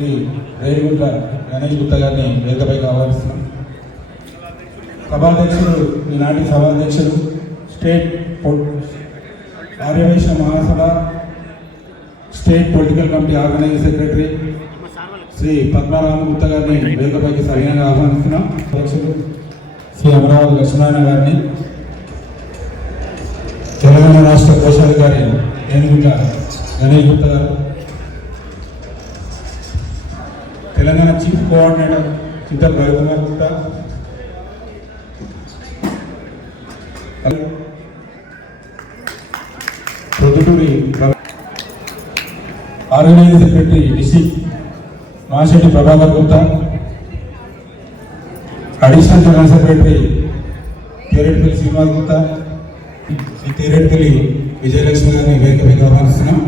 శ్రీ రేగుంట్ల గణేష్ గుప్తా గారిని వేదికపైకి ఆహ్వానిస్తున్నాం. సభాధ్యక్షుడు, ఈనాటి సభాధ్యక్షుడు, state Aryavysya Mahasabha state political committee organising secretary Shri Padmarama Gupta గారిని వేదికపైకి సరైనగా ఆహ్వానిస్తున్నాం. అధ్యక్షుడు శ్రీ అమరావతి లక్ష్మణ గారిని, తెలంగాణ రాష్ట్ర కోశాధికారి రేగుంట్ల Ganesh Gupta garu, Telangana chief coordinator Chintal Ravikumar Gupta, Proddaturi organising secretary district Mashetti Prabhakar Gupta, additional general secretary Teredpalli Srinivas Gupta, ఈ తేరెడ్పల్లి విజయలక్ష్మి గారిని వేదికపైకి ఆహ్వానిస్తున్నాం.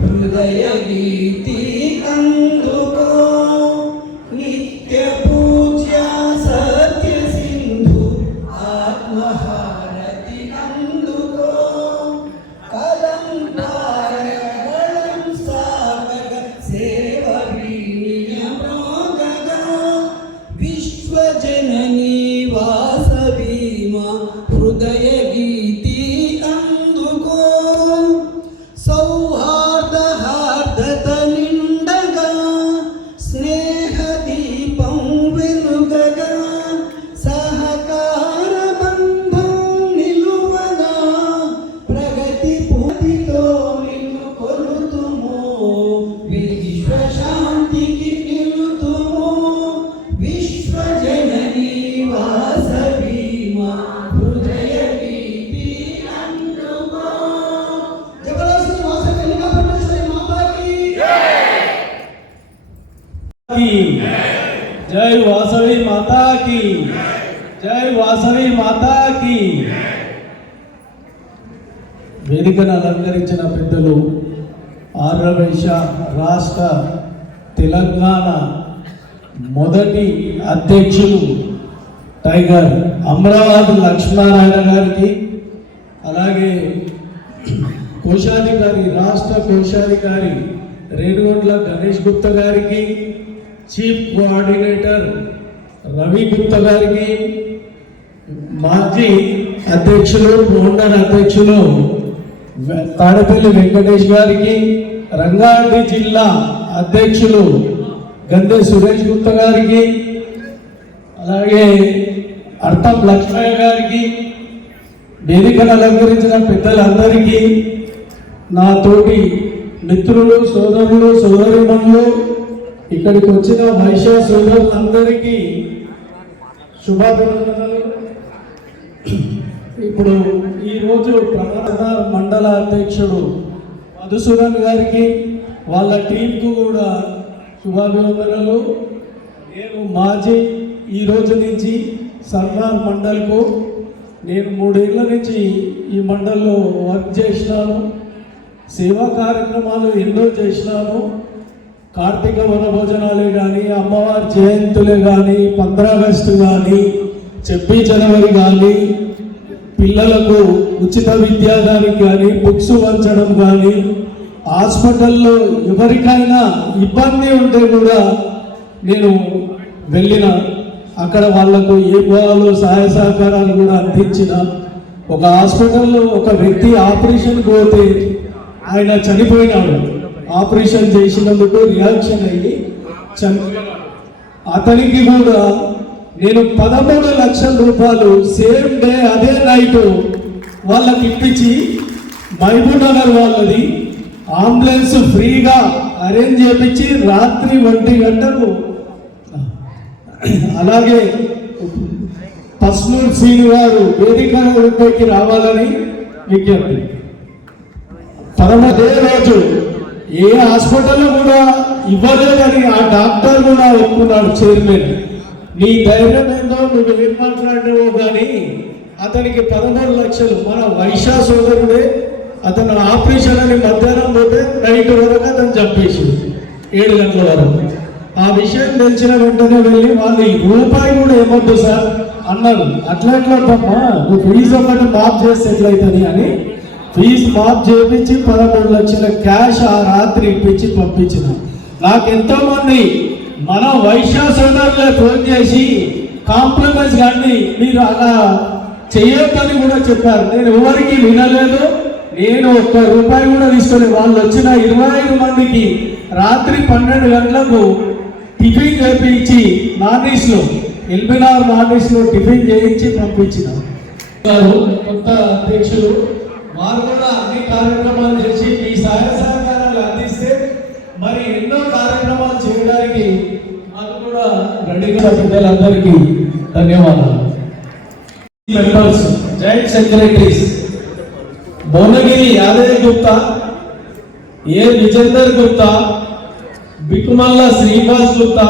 హృదయ గీతి అందుకో, నిత్య పూజ్య సత్య సింధు ఆత్మహారతి అందుకో, కలం తారగళం సాగగ సేవ వీణ్యమోగగా, విశ్వజననీ వాసవీమా హృదయ గీతి సౌహార్ద హార్దత నిండగా, స్నేహ దీపం వెలుగగా, సహకార బంధం నిలువగా, ప్రగతి పూర్తితో నిన్ను కొలుతుమో, విశ్వ శాంతికి నిలుతుమో, విశ్వజననీ వాసవీమా హృదయ గీతి అందుకో. जय वासवी माता की, जय वासवी माता की. వేదికను అలంకరించిన పెద్దలు, ఆర్యవైశ్య రాష్ట్ర తెలంగాణ మొదటి అధ్యక్షులు టైగర్ అమరావతి లక్ష్మీనారాయణ గారికి, అలాగే కోశాధికారి రాష్ట్ర కోశాధికారి రేగుంట్ల గణేష్ గుప్తా గారికి, చీఫ్ కోఆర్డినేటర్ రవి గుప్తా గారికి, మాజీ అధ్యక్షులు మోహన్ అధ్యక్షులు తాడపల్లి వెంకటేష్ గారికి, రంగారెడ్డి జిల్లా అధ్యక్షులు గంధే సురేష్ గుప్తా గారికి, అలాగే అర్థం లక్ష్మయ్య గారికి, వేదికను అలంకరించిన పెద్దలందరికీ, నా తోటి మిత్రులు, సోదరులు, సోదరిమణులు, ఇక్కడికి వచ్చిన వైశ్య సోదరులందరికీ శుభాభినందనలు. ఇప్పుడు ఈరోజు ప్రధాన మండల అధ్యక్షుడు మధుసూదన్ గారికి, వాళ్ళ టీంకు కూడా శుభాభినందనలు. నేను మాజీ ఈరోజు నుంచి సర్నార్ మండల్కు నేను 3 ఏళ్ళ నుంచి ఈ మండల్లో వర్క్ చేసినాను. సేవా కార్యక్రమాలు ఎన్నో చేసినాను. కార్తీక వనభోజనాలే కానీ, అమ్మవారి జయంతులే కానీ, 15 ఆగస్టు కానీ, 26 జనవరి కానీ, పిల్లలకు ఉచిత విద్యాదానికి కానీ, బుక్స్ పంచడం కానీ, హాస్పిటల్లో ఎవరికైనా ఇబ్బంది ఉంటే కూడా నేను వెళ్ళిన అక్కడ వాళ్లకు ఏ పోవాలో సహాయ సహకారాలు కూడా అందించిన. ఒక హాస్పిటల్లో ఒక వ్యక్తి ఆపరేషన్ పోతే ఆయన చనిపోయినాడు. ఆపరేషన్ చేసినందుకు రియాక్షన్ అయ్యి చనిపోయినాడు. అతనికి కూడా నేను 13 లక్షల రూపాయలు సేమ్ డే అదే నైట్ వాళ్ళకి ఇప్పించి మహబూబ్ నగర్ వాళ్ళది అంబులెన్స్ ఫ్రీగా అరేంజ్ చేయించి రాత్రి 1 గంటకు అలాగే పస్నూర్ శ్రీను గారు వేదికపైకి రావాలని విజ్ఞప్తి. అదే రోజు ఏ హాస్పిటల్లో కూడా ఇవ్వలేదని ఆ డాక్టర్ కూడా ఒప్పుకున్నాడు చైర్మన్. నీ ధైర్యం ఏందో నువ్వు ఏం మాట్లాడినావో కానీ అతనికి 13 లక్షలు మన వైశ్య సోదరుడే. అతను ఆపరేషన్ అని మధ్యాహ్నం పోతే నైట్ వరకు అతను చంపేసి 7 గంటల వరకు. ఆ విషయం తెలిసిన వెంటనే వెళ్ళి వాళ్ళు ఈ రూపాయి కూడా ఏమొద్దు సార్ అన్నారు. అట్లా తమ్మా నువ్వు ఫీజు ఒకటి మాఫ్ చేస్తే ఎట్లయితుంది అని ఫీజు మాఫ్ చేయించి 13 లక్షల క్యాష్ ఆ రాత్రి ఇప్పించి పంపించిన. నాకు ఎంతో మంది మన వైశ్య సోదరులే ఫోన్ చేసి కాంప్రమైజ్ కానీ మీరు అలా చేయొద్దని కూడా చెప్పారు. నేను ఎవరికి వినలేదు. నేను 1 రూపాయి కూడా తీసుకొని వాళ్ళు వచ్చిన 25 మందికి రాత్రి 12 గంటలకు టిఫిన్ చేయించి నార్నీస్లో ఎల్బినార్ నార్నీస్లో టిఫిన్ చేయించి పంపించిన. కొత్త అధ్యక్షులు వారు కూడా అన్ని కార్యక్రమాలు చేసి మీ సహాయ సహకారాలు అందిస్తే మరి ఎన్నో కార్యక్రమాలు చేయడానికి మాకు కూడా రెడీగా పిల్లలందరికీ ధన్యవాదాలు. Members, joint secretaries Bhuvanagiri Yadaiah Gupta, A Vijender Gupta, Bikkumalla Srinivas Gupta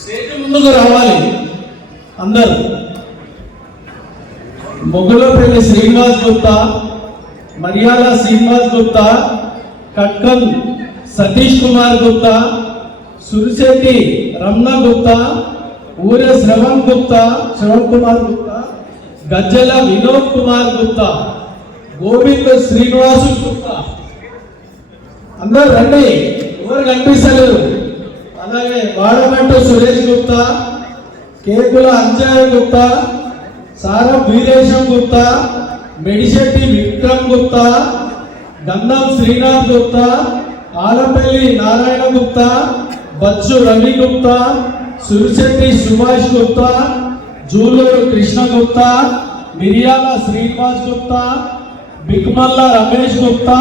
stage ముందుకు రావాలి అందరు. మొగులపల్లి శ్రీనివాస్ గుప్తా, మరియాల శ్రీనివాస్ గుప్తా, కట్కల్ సతీష్ కుమార్ గుప్తా, సురిశెట్టి రమణ గుప్తా, ఊరే శ్రవణ్ కుమార్ గుప్తా, గజ్జల వినోద్ కుమార్ గుప్తా, గోవింద్ శ్రీనివాసు గుప్తా. అందరూ రండి, ఎవరు కనిపిస్తలేరు. అలాగే వాడమంటూ సురేష్ గుప్తా, కేకుల అంజయ్ గుప్తా, సారం వీరేశం గుప్తా, మెడిశెట్టి విక్రమ్ గుప్తా, గంధం Srinath Gupta, Alapalli Narayana Gupta, Bachu Ravi Gupta, Surisetti Subhash Gupta, Juluru Krishna Gupta, Miriyala Srinivas Gupta, Bikmalla Ramesh Gupta,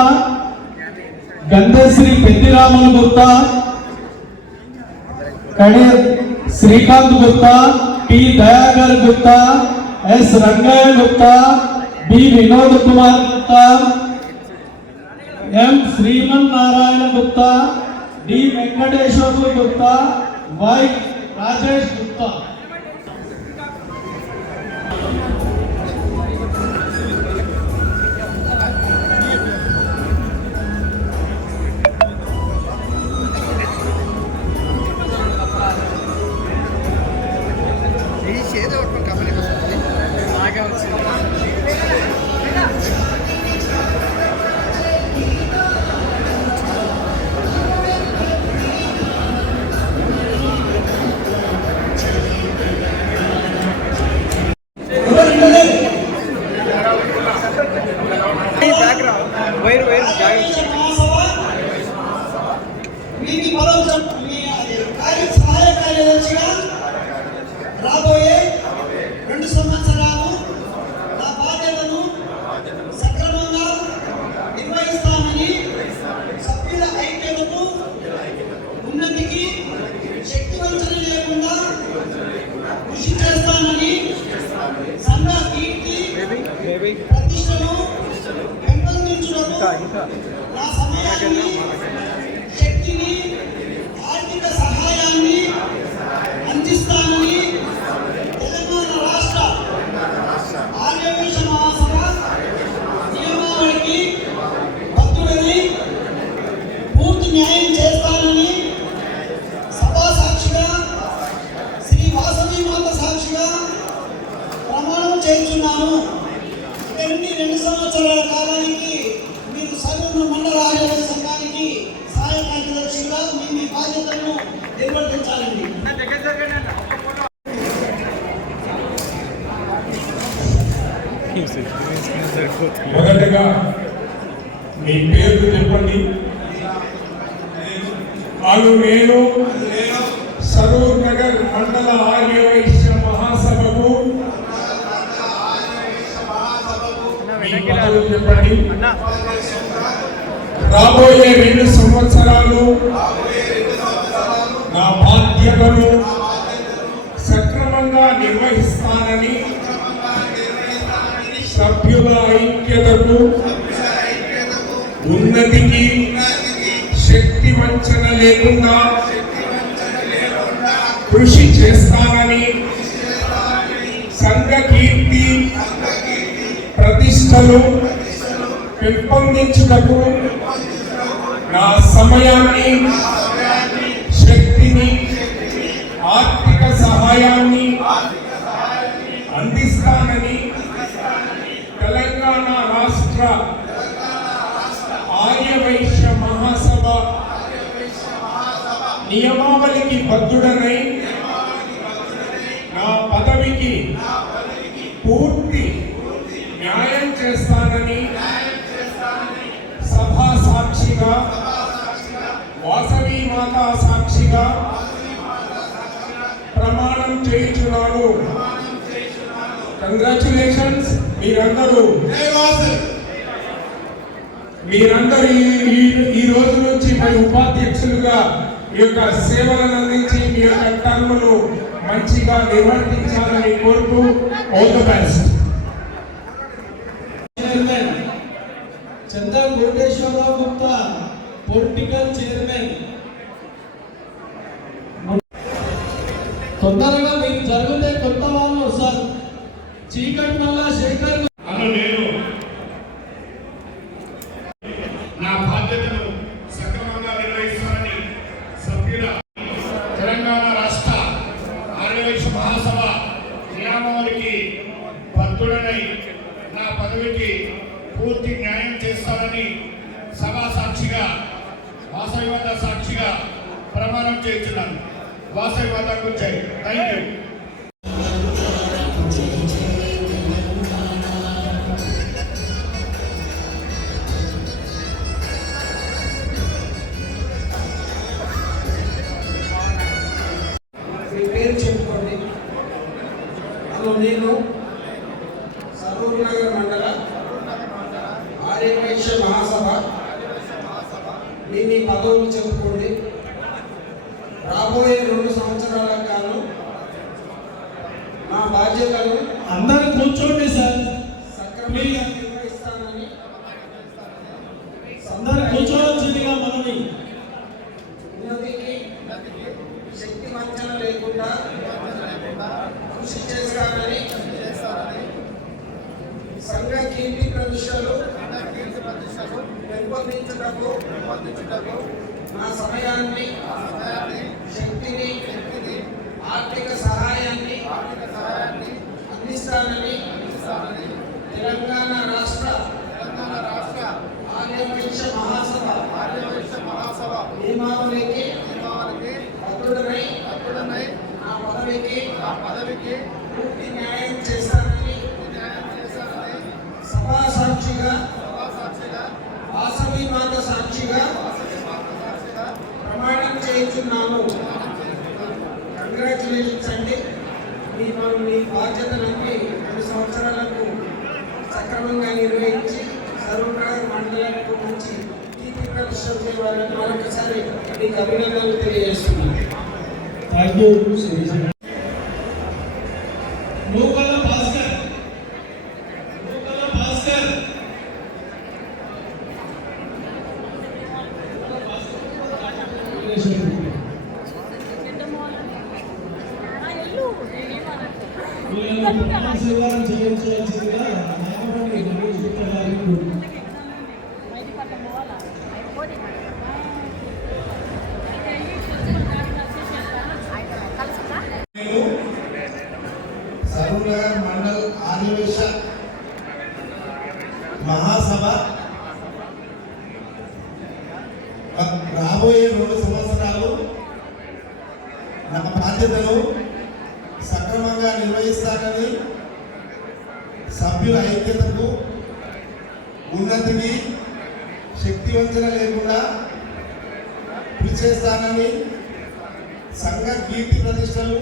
Gandhasri Peddiramulu Gupta, Kade Srikanth Gupta, T Dayagar Gupta, S Rangaiah Gupta, B Vinod Kumar Gupta, M Sriman Narayana Gupta, D Venkateswara Gupta, Y Rajesh Gupta. సహాయ కార్యదర్శిగా రాబోయే 2 సంవత్సరాలు నా బాధ్యతను సక్రమంగా నిర్వహిస్తామని, సభ్యుల ఐక్యతకు ఉన్నతికి శక్తి వంచన లేకుండా కృషి చేస్తానని, సంఘ కీర్తి ప్రతిష్టను పెంపొందించుటకు నా సమయాన్ని, శక్తిని, ఆర్థిక సహాయాన్ని అందిస్తానని తెలంగాణ రాష్ట్ర ఆర్యవైశ్య మహాసభ నియమావళికి భక్తుడని పూర్తి న్యాయం చేస్తానని సభా సాక్షిగా, శ్రీ వాసవి మాత సాక్షిగా ప్రమాణం చేస్తున్నాను. 2 సంవత్సరాల కాలానికి మీరు సర్వ సర్వూరు మండల ఆర్యవైశ్య సంఘానికి సహాయ కార్యదర్శిగా మీ బాధ్యతలను నిర్వర్తించాలండి. మొదటగా మీ పేరు చెప్పండి. నేను సరూర్ నగర్ మండల ఆర్యవైశ్య మహాసభకు మీ పదవులు చెప్పండి. రాబోయే 2 సంవత్సరాలు నా బాధ్యతను సక్రమంగా నిర్వహిస్తానని సభ్యుల ఐక్యతకు ఉన్నతికి శక్తి వంచన లేకుండా కృషి చేస్తానని సంఘ కీర్తి ప్రతిష్టలు పెంపొందించుటకు నా సమయాన్ని శక్తిని ఆర్థిక సహాయాన్ని అందిస్తానని తెలంగాణ రాష్ట్ర ఆర్యవైశ్య మహాసభ నియమావళికి బద్ధుడనై నా పదవికి పూర్తి న్యాయం చేస్తానని సభా సాక్షిగా వాసవి మాతా సాక్షిగా ప్రమాణం చేయించున్నాను. కంగ్రాచులేషన్స్. మీరందరూ ఈ రోజు నుంచి మరి ఉపాధ్యక్షులుగా ఈ యొక్క సేవలను అందించి మీ యొక్క టర్ములు మంచిగా నిర్వర్తించాలని కోరుతూ all the best. Chairman Chandra Koteswararao Gupta political chairman. తొందరగా మీకు జరిగితే కొత్త వాళ్ళు వస్తారు. చీకటి వల్ల శేఖర్ నేను నా బాధ్యతను సక్రమంగా నిర్వహిస్తానని సభ్యుల తెలంగాణ రాష్ట్ర ఆర్యవైశ్య మహాసభ నియామావళికి బద్ధుడనై నా పదవికి పూర్తి న్యాయం చేస్తానని సభా సాక్షిగా వాసవి మాత సాక్షిగా ప్రమాణం చేస్తున్నాను. వాసవి మాతకు జై. Thank you. మీ పేరు చెప్పుకోండి. నేను సరూర్ నగర్ మండల ఆర్యవైశ్య మహాసభ మీ పదవులు చెప్పుకోండి. రాబోయే 2 సంవత్సరాలకు గాను నా బాధ్యతను అందరూ కూర్చోండి సార్. సక్రమంగా నిర్వహిస్తానని అందరూ కూర్చోవలసిందిగా మనవి. ఉన్నతికి శక్తి వంచన లేకుండా కృషి చేస్తానని సంఘ కీర్తి ప్రతిష్టలు పెంపొందించుటకు నా సమయాన్ని శక్తిని ఆర్థిక సహాయాన్ని అందిస్తానని తెలంగాణ రాష్ట్ర ఆర్యవైశ్య మహాసభ నియమావళికి బద్ధుడనై నా పదవికి పూర్తి న్యాయం చేస్తానని సభా సాక్షిగా వాసవి మాత సాక్షిగా ప్రమాణం చేయించున్నాను. కంగ్రాచులేషన్స్ అండి. మీ బాధ్యతలన్నీ 2 సంవత్సరాలకు సక్రమంగా నిర్వహించి సరూర్ నగర్ మండలానికి మంచి కీర్తి ప్రతిష్టలు చేయాలని మరొకసారి మీకు అభినందనలు తెలియజేస్తున్నాను. Thank you. నూకల భాస్కర్. సేవలను చేయించవలసిందిగా నాగమణి గణేష్ గుప్తా గారికి సరూర్ నగర్ మండల్ ఆర్యవైశ్య మహాసభ రాబోయే 2 సంవత్సరాలు నా బాధ్యతను సక్రమంగా నిర్వహిస్తానని, సభ్యుల ఐక్యతకు, ఉన్నతికి శక్తి వంచన లేకుండా కృషి చేస్తానని, సంఘ కీర్తి ప్రతిష్టలు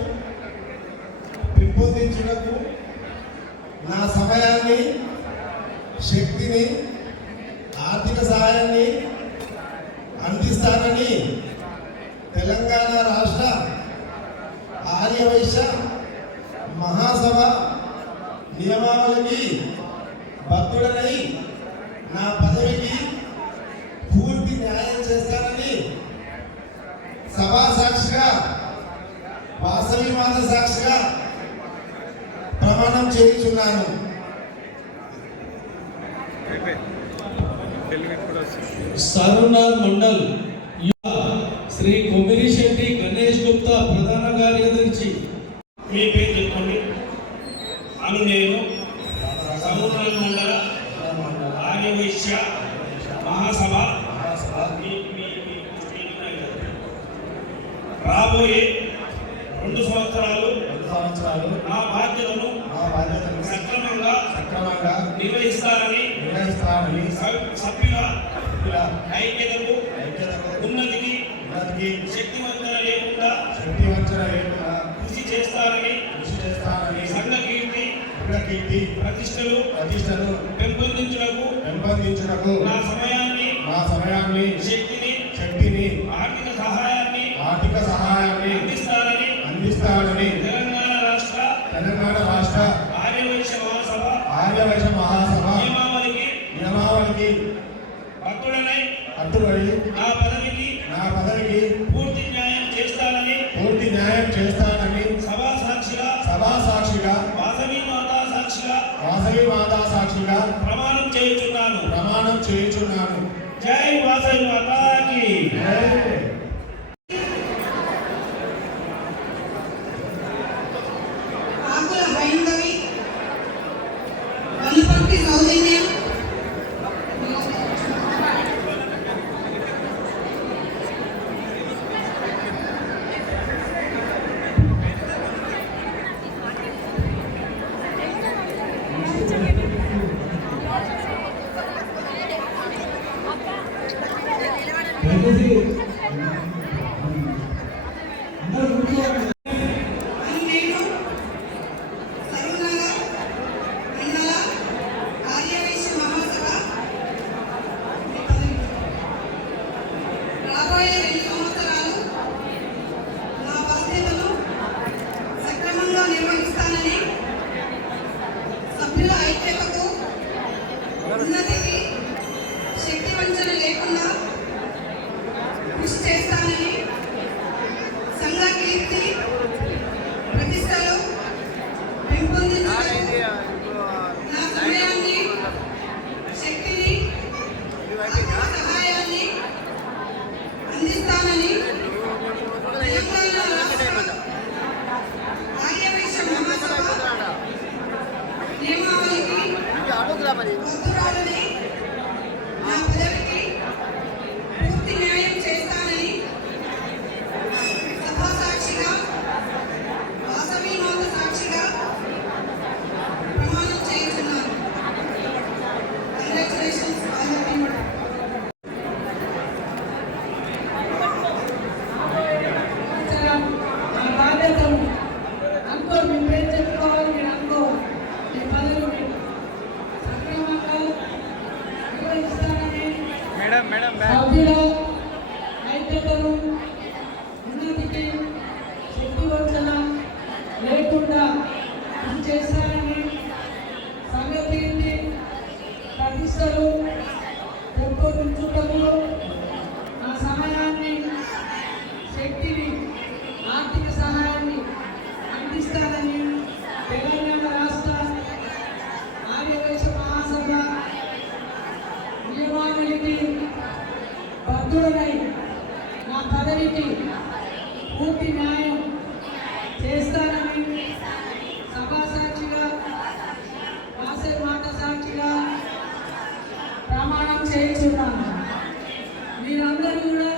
పెంపొందించుటకు నా సమయాన్ని, శక్తిని, ఆర్థిక సహాయాన్ని అందిస్తానని తెలంగాణ రాష్ట్ర ఆర్యవైశ్య మహాసభ నియమావళికి బద్ధుడనై నా పదవికి పూర్తి న్యాయం చేస్తానని సభా సాక్షిగా, వాసవి మాత సాక్షిగా ప్రమాణం చేయించున్నాను. సరునార్ మండల్ శ్రీ కొమిరిశెట్టి గణేష్ గుప్తా ప్రధాన కార్యదర్శి. మీ పేరు చెప్పుకోండి. అను నేను సముద్రం మండల ఆర్యవైశ్య మహాసభ రాబోయే 2 సంవత్సరాలు నా బాధ్యతను సక్రమంగా నిర్వహిస్తానని సభ్యుల ఐక్యతకు, ఉన్నతికి శక్తి వంచన లేకుండా కృషి చేస్తానని, సంఘ కీర్తి ప్రతిష్టలు పెంపొందించుటకు నా సమయాన్ని, శక్తిని, ఆర్థిక సహాయాన్ని అందిస్తానని తెలంగాణ రాష్ట్ర ఆర్యవైశ్య మహాసభ నియమావళికి బద్ధుడనై నా పదవికి పూర్తి న్యాయం చేస్తానని సభా సాక్షిగా వాసవి మాతా సాక్షిగా ప్రమాణం చేయుచున్నాను. జై వాసవి మాతాకి. ఆకుల హైందవి, వనపర్తి సౌజన్య, నేను సరునగర్ మండల ఆర్యవైశ్య మహాసభ రాబోయే 2 సంవత్సరాలు నా బాధ్యతను సక్రమంగా నిర్వహిస్తానని, సభ్యుల ఐక్యతకు, ఉన్నతికి శక్తి వంచన లేకుండా కృషి చేస్తానని, సంఘ కీర్తి ప్రతిష్టలు పెంపొందించుటకు నా సమయాన్ని, శక్తిని, ఆర్థిక సహాయాన్ని అందిస్తానని తెలంగాణ రాష్ట్ర ఆర్యవైశ్య మహాసభ నియమావళికి బద్ధురాలని నా పదవికి పూర్తి న్యాయం చేస్తానని సభా సాక్షిగా, వాసవి మాత సాక్షిగా ప్రమాణం చేస్తున్నాను. Congratulations all of you. ఆ బాధ్యతను అనుకో, మీ పేరు చెప్పుకోవాలి, మీరు అనుకో, మీ పదవిని సక్రమంగా నిర్వహిస్తానని సభ్యుల ఐక్యతను, ఉన్నతికి శక్తి వంచన లేకుండా కృషి చేస్తానని, సంఘ కీర్తి ప్రతిష్టలు పెంపొందించుటకు నా సమయాన్ని, శక్తిని, ఆర్థిక సహాయాన్ని అందిస్తానని తెలంగాణ రాష్ట్ర ఆర్యవైశ్య మహాసభ నియమావళికి బద్ధుడనై నా పదవికి పూర్తి న్యాయం చేస్తానని సభా సాక్షిగా, వాసవి మాత సాక్షిగా ప్రమాణం చేయించున్నాను. మీరందరూ కూడా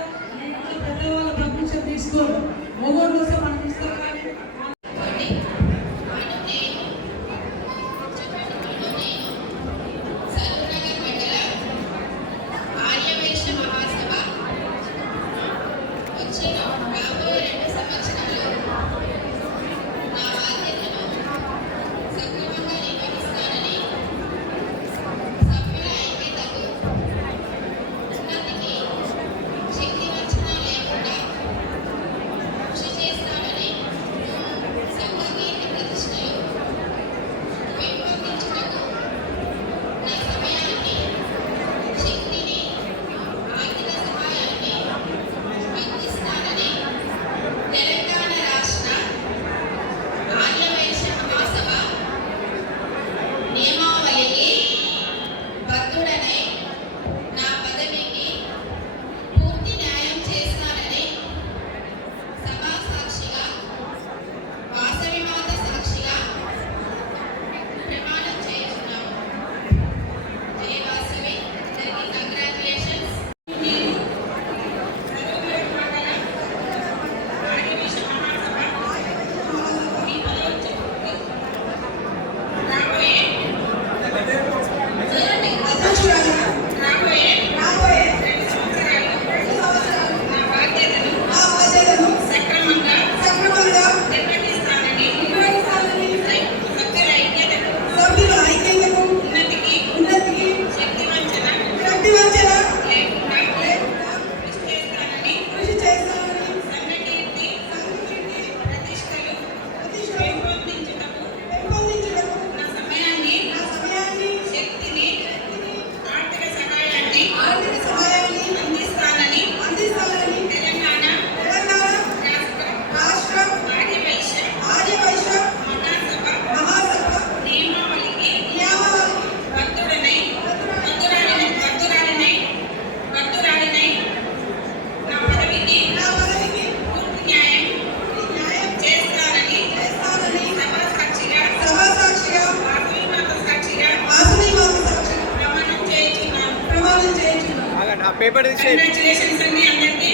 కంగ్రాచులేషన్స్ అండి అందరికీ.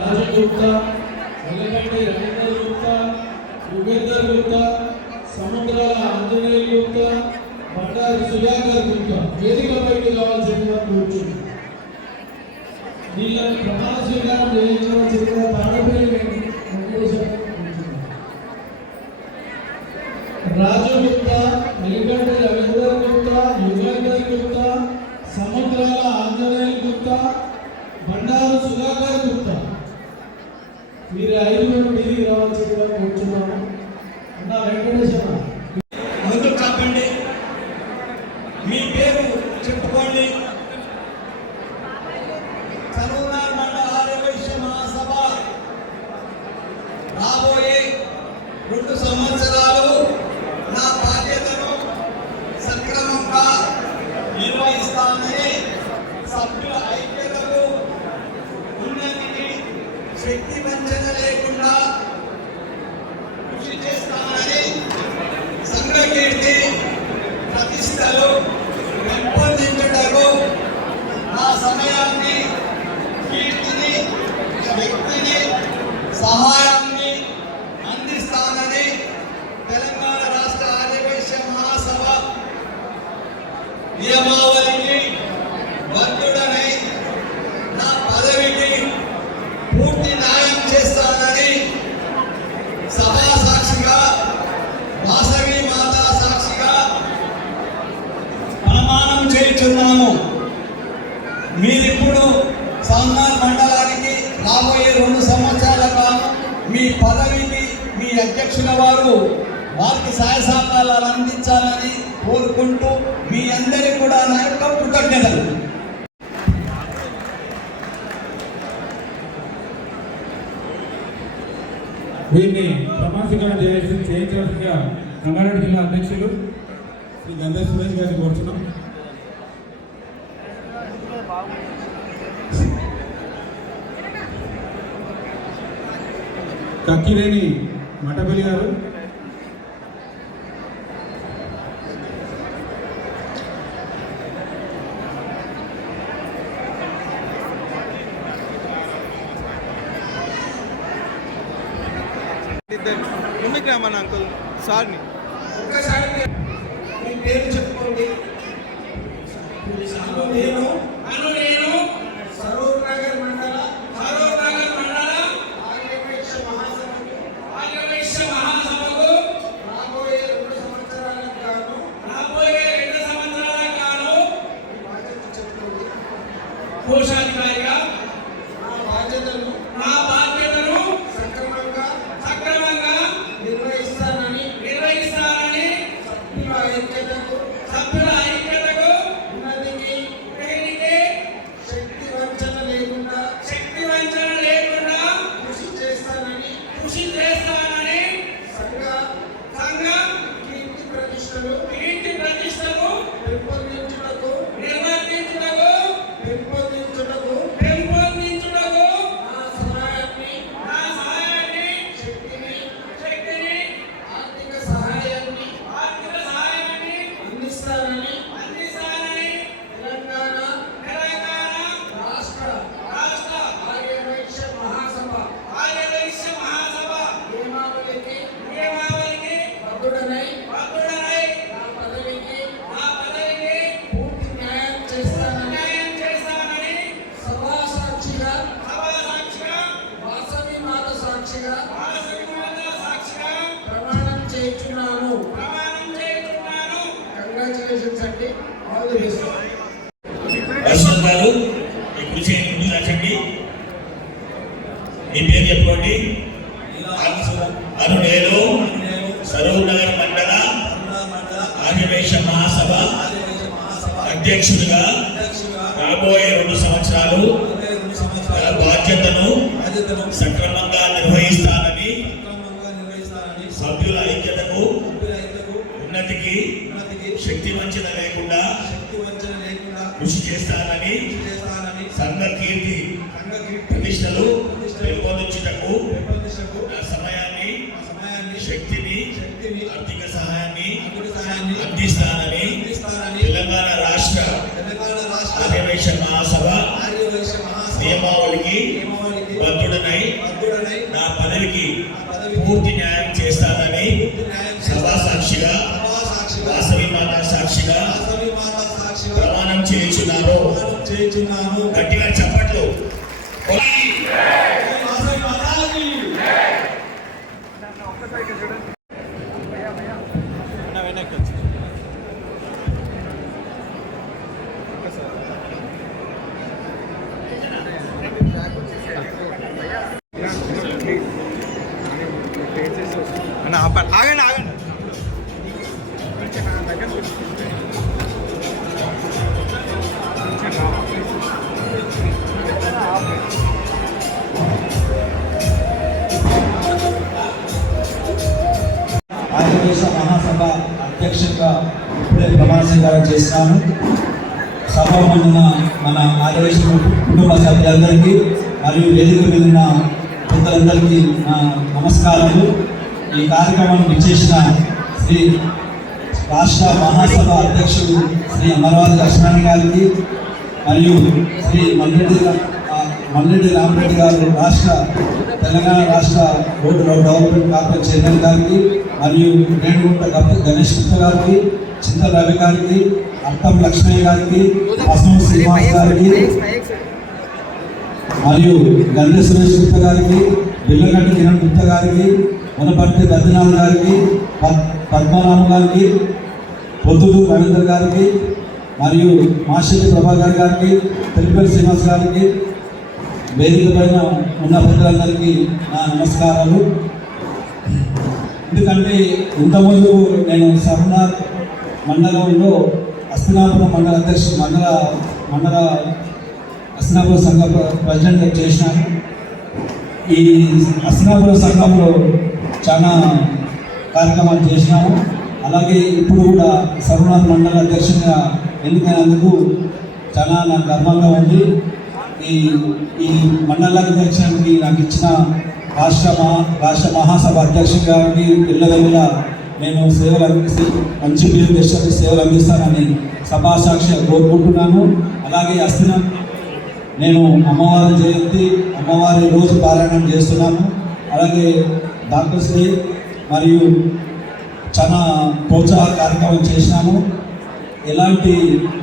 రాజు గుప్తా, వెలగంటి రవీంద్ర గుప్తా, యుగేందర్ గుప్తా, సముద్రాల ఆంజనేయ గుప్తా, బండారి సుధాకర్ గుప్తా వేదిక బయటకు కావాల్సిందిగా కూర్చుంది. వీళ్ళని ప్రమాణ స్వీకారం చేయించవలసిందిగా తాడపల్లి వెంకటేశ్వర రాజు గుప్తా, వెలగంటి రవీంద్ర గుప్తా, యుగేందర్ గుప్తా, సముద్రాల ఆంజనేయ గుప్తా, బండారు సుధాకర్ గుప్తా మీరు 5 మంది రావాల్సిందిగా కూర్చున్నాము. అన్న వెంకటేశ్వర ముందు కాపండి, మీ పేరు చెప్పుకోండి. కరోనార్ మండల ఆర్యవైశ్య మహాసభ రాబోయే 2 సంవత్సరాలు నా బాధ్యతను సక్రమంగా నిర్వహిస్తానని, సభ్యుల ఐక్యతకు ఉన్నతికి శక్తి వంచన లేకుండా కృషి చేస్తానని, సంఘ కీర్తి ప్రతిష్టలు పెంపొందించుటకు నా సమయాన్ని, కీర్తిని, వ్యక్తిని, సహాయాన్ని అందిస్తానని తెలంగాణ రాష్ట్ర ఆర్యవైశ్య మహాసభ నియమావళికి బద్ధుడనై నా పదవికి పూర్తి న్యాయం చేస్తానని సభా సాక్షిగా, వాసవి మాతా సాక్షిగా ప్రమాణం చేయుచున్నాము. మీరిప్పుడు సంఘాల మండలానికి రాబోయే 2 సంవత్సరాల కాలం మీ పదవికి మీ అధ్యక్షుల వారికి సహాయ సహకారాలు అందించాలని కోరుకుంటూ మీ అందరికీ కూడా నా యొక్క కృతజ్ఞతలు. వీరిని ప్రమాణ స్వీకారం చేయించవలసిందిగా రంగారెడ్డి జిల్లా అధ్యక్షులు శ్రీ గంధ సురేష్ గారిని కోరుతున్నాం. కక్కిరేని మఠపల్లి గారు, ముందుకు రమ్మని అంకుల్ సార్ని. ఒక్కసారి మీ పేరు చెప్పుకోండి. నేను సరూర్ నగర్ మండల ఆర్యవైశ్య మహాసభకు రాబోయే 2 సంవత్సరాలకు గాను బాధ్యత చెప్పుకోండి. కోశాధికారిగా నా బాధ్యతను సక్రమంగా నిర్వహిస్తానని సభ్యుల ఐక్యతకు ఉన్నతికి శక్తి వంచన లేకుండా కృషి చేస్తానని సంఘ కీర్తి ప్రతిష్టలు పెంపొందించుటకు నా సహాయాన్ని, శక్తిని, ఆర్థిక సహాయాన్ని అందిస్తానని తెలంగాణ రాష్ట్ర ఆర్యవైశ్య మహాసభ నియమావళికి బద్ధుడనై నా పదవికి పూర్తి న్యాయం చేస్తానని సభా సాక్షిగా, వాసవి మాత సాక్షిగా ప్రమాణం చేయించున్నాను. కంగ్రాచులేషన్స్ అండి. All the best. Ashwath garu మీ కృషి ముందు నచ్చండి. మీ పేరు చెప్పుకోండి. నేను సరూర్ నగర్ మండల ఆర్యవైశ్య మహాసభ అధ్యక్షుడిగా రాబోయే 2 సంవత్సరాలు బాధ్యతను సక్రమంగా నిర్వహిస్తానని, సభ్యుల ఐక్యతకు ఉన్నతికి శక్తి వంచన లేకుండా కృషి చేస్తానని, సంఘ కీర్తి ప్రతిష్టలు పెంపొందించుటకు నా సమయాన్ని, శక్తిని, ఆర్థిక సహాయాన్ని అందిస్తానని తెలంగాణ రాష్ట్ర ఆర్యవైశ్య మహాసభ నియమావళి నియమావళికి బద్ధుడనై నా పదవికి పూర్తి న్యాయం చేస్తానని సభా సాక్షిగా వాసవి మాత సాక్షిగా ప్రమాణం చేయించున్నాను. గట్టిగా చప్పట్లు. ఆగండి ఆగండి. ఆంధ్రప్రదేశ్ మహాసభ అధ్యక్షుడిగా ఇప్పుడే ప్రమాణ స్వీకారం చేస్తున్నాను. సభ ఉన్న మన ఆంధ్రప్రదేశ్ కుటుంబ సభ్యులందరికీ మరియు వేదిక మీద ఉన్న పెద్దలందరికీ నా నమస్కారాలు. ఈ కార్యక్రమాన్ని విచ్చేసిన శ్రీ రాష్ట్ర మహాసభ అధ్యక్షుడు శ్రీ అమరవాది లక్ష్మణ్ గారికి మరియు శ్రీ మల్లెడ్డి రామరెడ్డి గారు తెలంగాణ రాష్ట్ర రోడ్డు డెవలప్మెంట్ కార్పొరేషన్ చైర్మన్ గారికి మరియు రేణుగుంట గణేష్ గుప్త గారికి, చింత రవి గారికి, అట్టం లక్ష్మయ్య గారికి, అసం శ్రీనివాస్ గారికి మరియు గంధ సురేష్ గుప్త గారికి, బిల్లగడ్డ కిరణ్ గుప్త గారికి, మునపర్తి బద్రీనాథ్ గారికి, పద్మనాభం గారికి, పొద్దుటూరు రవీంద్ర గారికి మరియు మాషెట్టి ప్రభాకర్ గారికి, తిరుపతి శ్రీనివాస్ గారికి, వేదిక పైన ఉన్న ప్రజలందరికీ నా నమస్కారాలు. ఎందుకంటే ఇంతకుముందు నేను సర్నాథ్ మండలంలో అస్తినాపురం మండల అధ్యక్షుడు మండల అస్తినాపురం సంఘ ప్రెసిడెంట్ చేసినాను. ఈ అస్తినాపురం సంఘంలో చాలా కార్యక్రమాలు చేసినాము. అలాగే ఇప్పుడు కూడా సర్వనాథ్ మండల అధ్యక్షుడిగా ఎన్నికైనందుకు చాలా నాకు గర్వంగా ఉంది. ఈ మండల అధ్యక్షుడికి నాకు ఇచ్చిన రాష్ట్ర మహాసభ అధ్యక్షుడి గారికి పిల్లల నేను సేవలు అందిస్తే మంచి పేరు తెచ్చి సేవలు అందిస్తానని సభా సాక్షిగా కోరుకుంటున్నాను. అలాగే నేను అమ్మవారి జయంతి అమ్మవారి రోజు పారాయణం చేస్తున్నాను. అలాగే డాక్టర్స్ డే మరియు చాలా ప్రోత్సాహ కార్యక్రమం చేసినాము. ఎలాంటి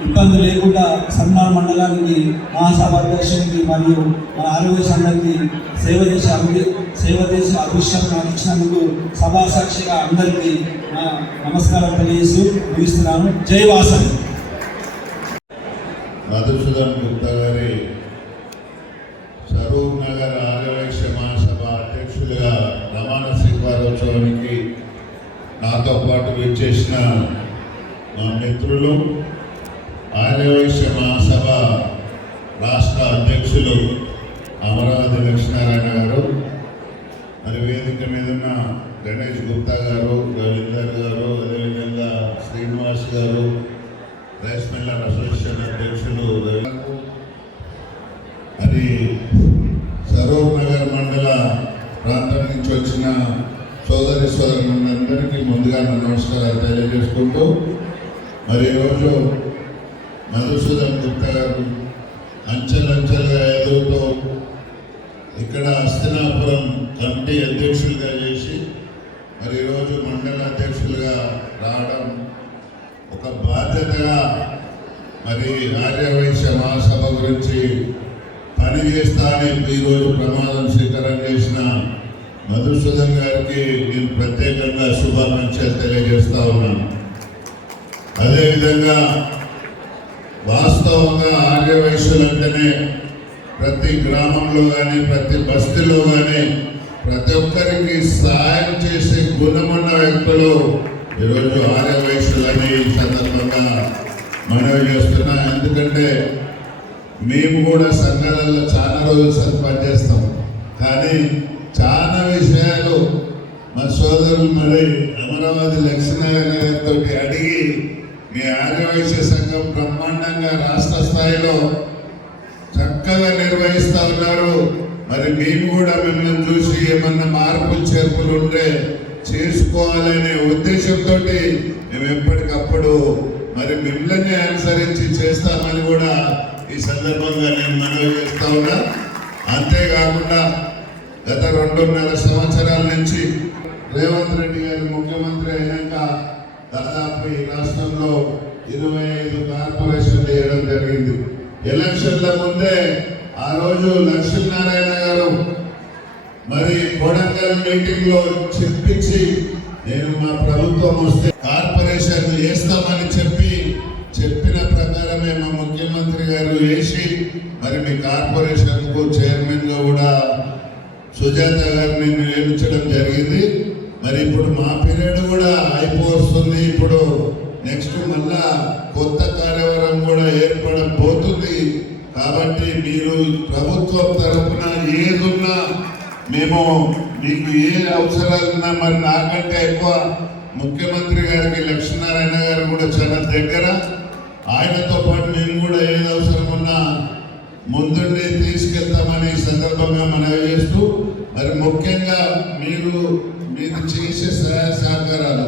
ఇబ్బంది లేకుండా సన్మాన మండలానికి మహాసభ అధ్యక్షుడికి మరియు మన ఆరోగ్య సంఘానికి సేవ చేసే అదృష్టం నాకు ఇచ్చినందుకు సభా సాక్షిగా అందరికీ నా నమస్కారం తెలియజేస్తూ ముగిస్తున్నాను. జై వాసవి. మధుసూదన్ గుప్తా గారి సరూర్ నగర్ ఆర్యవైశ్య మహాసభ అధ్యక్షులుగా ప్రమాణ స్వీకారోత్సవానికి నాతో పాటు విచ్చేసిన మా మిత్రులు ఆర్యవైశ్య మహాసభ రాష్ట్ర అధ్యక్షులు అమరావతి లక్ష్మీనారాయణ గారు, మరి వేదిక మీద ఉన్న గణేష్ గుప్తా గారు, రవీందర్ గారు, అదేవిధంగా శ్రీనివాస్ గారు, రైస్ మిల్లర్ అసోసియేషన్ అధ్యక్షులు మరి సరూర్ నగర్ మండల ప్రాంతం నుంచి వచ్చిన సోదరులందరికీ ముందుగా నమస్కారాలు తెలియజేసుకుంటూ, మరి ఈరోజు మధుసూదన్ గుప్తా గారు అంచెలంచెలుగా ఎదుగుతూ ఇక్కడ హస్తినాపురం కమిటీ అధ్యక్షులుగా చేసి మరి ఈరోజు మండల అధ్యక్షులుగా రావడం ఒక బాధ్యతగా మరి ఆర్యవైశ్య మహాసభ గురించి పనిచేస్తానని ఈరోజు ప్రమాదం స్వీకారం చేసిన మధుసూదన్ గారికి నేను ప్రత్యేకంగా శుభాకాంక్షలు తెలియజేస్తా ఉన్నాను. అదేవిధంగా వాస్తవంగా ఆర్యవైశ్యులంటేనే ప్రతి గ్రామంలో కానీ ప్రతి బస్తీలో కానీ ప్రతి ఒక్కరికి సహాయం చేసే గుణమున్న వ్యక్తులు ఈరోజు ఆర్యవైశ్యులని ఈ సందర్భంగా మనవి చేస్తున్నా. ఎందుకంటే మేము కూడా సంఘాలలో చాలా రోజులు పనిచేస్తాం, కానీ చాలా విషయాలు మా సోదరులు మరి అమరావతి లక్ష్మీనారాయణ గారితో అడిగి మీ ఆర్యవైశ్య సంఘం బ్రహ్మాండంగా రాష్ట్ర స్థాయిలో చక్కగా నిర్వహిస్తూ ఉన్నారు. మరి మేము కూడా మిమ్మల్ని చూసి ఏమన్నా మార్పులు చేర్పులు ఉంటే చేసుకోవాలనే ఉద్దేశంతో మేము ఎప్పటికప్పుడు మరి మిమ్మల్ని అనుసరించి చేస్తామని కూడా ఈ సందర్భంగా నేను మనవి చేస్తా ఉన్నా. అంతేకాకుండా గత 2.5 సంవత్సరాల నుంచి రేవంత్ రెడ్డి గారు ముఖ్యమంత్రి అయినాక దాదాపు ఈ రాష్ట్రంలో 25 కార్పొరేషన్లు వేయడం జరిగింది. ఎలక్షన్ల ముందే ఆ రోజు లక్ష్మీనారాయణ గారు మరి కొడంగల్ మీటింగ్ లో చెప్పించి నేను మా ప్రభుత్వం వస్తే కార్పొరేషన్ వేస్తామని చెప్పిన ప్రకారమే మా ముఖ్యమంత్రి గారు వేసి మరి మీ కార్పొరేషన్ కు చైర్మన్ గా కూడా సుజాత గారిని నియమించడం జరిగింది. మరి ఇప్పుడు మా పీరియడ్ కూడా అయిపోతుంది. ఇప్పుడు నెక్స్ట్ మళ్ళా కొత్త కార్యవరం కూడా ఏర్పడబోతుంది. కాబట్టి మీరు ప్రభుత్వం తరఫున ఏదున్నా మేము మీకు ఏ అవసరాలున్నా మరి నాకంటే ఎక్కువ ముఖ్యమంత్రి గారికి లక్ష్మీనారాయణ గారు కూడా చాలా దగ్గర. ఆయనతో పాటు మేము కూడా ఏది అవసరం ఉన్నా ముందుండి తీసుకెళ్తామని ఈ సందర్భంగా మనవి చేస్తూ మరి ముఖ్యంగా మీరు చేసే సహాయ సహకారాలు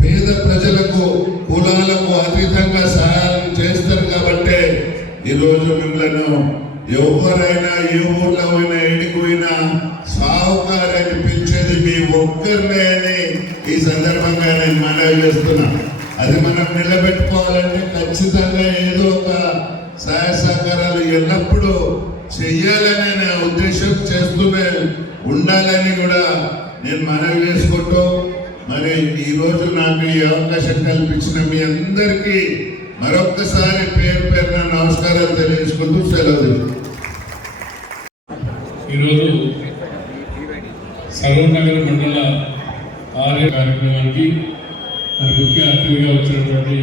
పేద ప్రజలకు కులాలకు అతీతంగా సహాయం చేస్తారు. కాబట్టి ఈరోజు మిమ్మల్ని ఎవరైనా ఏ ఊర్లో అయినా ఎడిపోయినా సాహుకారు అని పిలిచేది మీ ఒక్కరినే అని ఈ సందర్భంగా నేను మనవి చేస్తున్నా. అది మనం నిలబెట్టుకోవాలంటే ఖచ్చితంగా ఏదో ఒక సహాయ సహకారాలు ఎల్లప్పుడూ చెయ్యాలనే ఉద్దేశం చేస్తూనే ఉండాలని కూడా నేను మనవి చేసుకుంటూ మరి ఈరోజు నాకు ఈ అవకాశం కల్పించిన మీ అందరికీ మరొక్కసారి పేరున నమస్కారాలు తెలియజేసుకుంటూ సెలవు. ఈరోజు సరూర్నగర్ మండల ఆర్య కార్యక్రమానికి మరి ముఖ్య అతిథిగా వచ్చినటువంటి